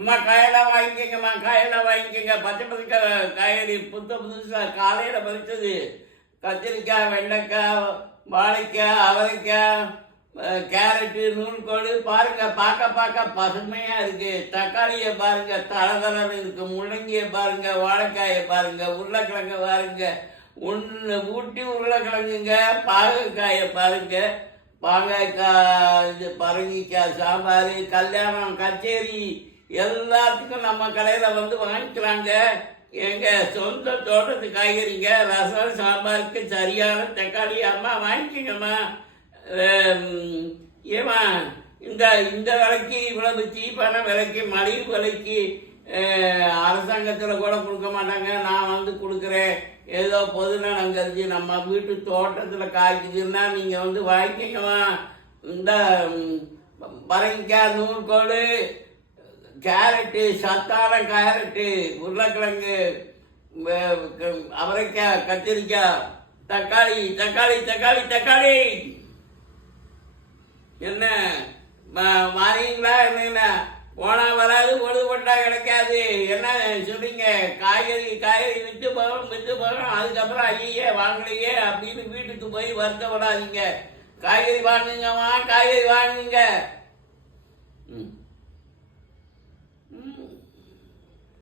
அம்மா காயெல்லாம் வாங்கிக்கங்கம்மா, காயெல்லாம் வாங்கிக்கங்க. பச்சை பச்சை காய்கறி புதுசாக காலையில் பறிச்சது. கத்திரிக்காய், வெண்டைக்காய், வாழைக்காய், அவரைக்காய், கேரட்டு, நூல்கோடு பாருங்க. பார்க்க பசுமையாக இருக்கு. தக்காளியை பாருங்க, தளதளன்னு இருக்கு. முள்ளங்கியை பாருங்க, வாழைக்காயை பாருங்க, உருளைக்கிழங்க பாருங்க, ஊட்டி உருளைக்கிழங்குங்க. பாகக்காயை பாருங்க, பாகக்காய், இது பரங்கிக்காய் சாம்பார், கல்யாணம், கச்சேரி எல்லாத்துக்கும் நம்ம கடையில் வந்து வாங்கிக்கிறாங்க. எங்கள் சொந்த தோட்டத்து காய்கறிங்க. ரசம் சாம்பாருக்கு சரியான தக்காளி. அம்மா வாங்கிக்கோங்கம்மா. ஏம்மா இந்த இந்த விலைக்கு, இவ்வளவு சீப்பான விலைக்கு, மலிவு விலைக்கு அரசாங்கத்தில் கூட கொடுக்க மாட்டாங்க. நான் வந்து கொடுக்குறேன். ஏதோ பொதுநலம் கருதி நம்ம வீட்டு தோட்டத்தில் காய்க்குதுன்னா நீங்கள் வந்து வாங்கிக்கோங்கம்மா. இந்த பரங்கிக்காய், நூல்கோடு, கேரட்டு, சத்தான கேரட்டு, உருளைக்கிழங்கு, அவரைக்காய், கத்திரிக்காய், தக்காளி தக்காளி தக்காளி தக்காளி. என்ன மாறீங்களா? என்ன போனால் வராது, பொழுது போட்டா கிடைக்காது. என்ன சொல்றீங்க? காய்கறி விற்று போகணும். அதுக்கப்புறம் ஐயே வாங்கலையே அப்படின்னு வீட்டுக்கு போய் வருத்தப்படாதீங்க. காய்கறி வாங்குங்கம்மா, காய்கறி வாங்குங்க.